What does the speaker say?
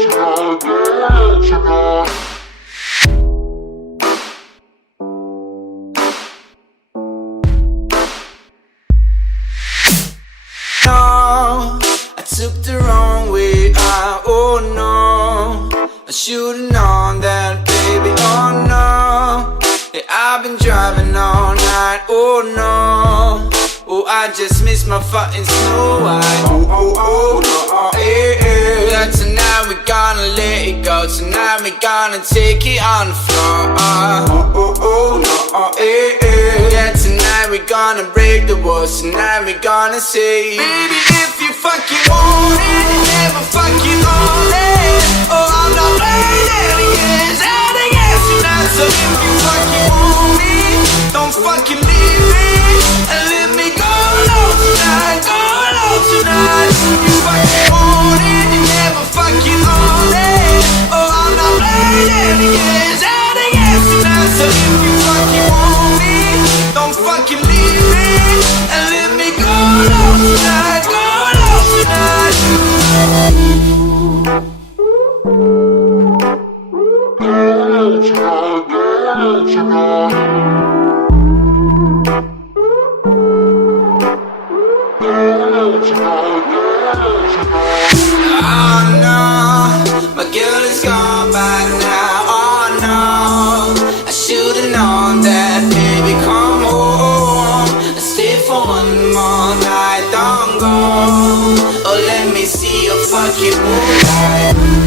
I took the wrong way, oh no, I should've known that, baby, oh no. Yeah, I've been driving all night, oh no. Oh, I just missed my fucking Snow White. Oh, no, yeah. Tonight we gonna let it go. Tonight we gonna take it on the floor. Oh, no, yeah. Tonight we gonna break the walls. Tonight we gonna say, baby, if you fucking want it, never fucking own it. Oh, I'm not playing against tonight. So if you fucking want me, don't fucking leave me and let me go low tonight, go low tonight. You fucking want it, you never fucking own it. Oh, I'm not playing against tonight. So if you fucking want me, don't fucking leave me and let me go low tonight, go low tonight. Oh no, my girl is gone by now. Oh no, I should've known that, baby, come home and stay for one more night. Don't go, oh let me see your fucking moonlight.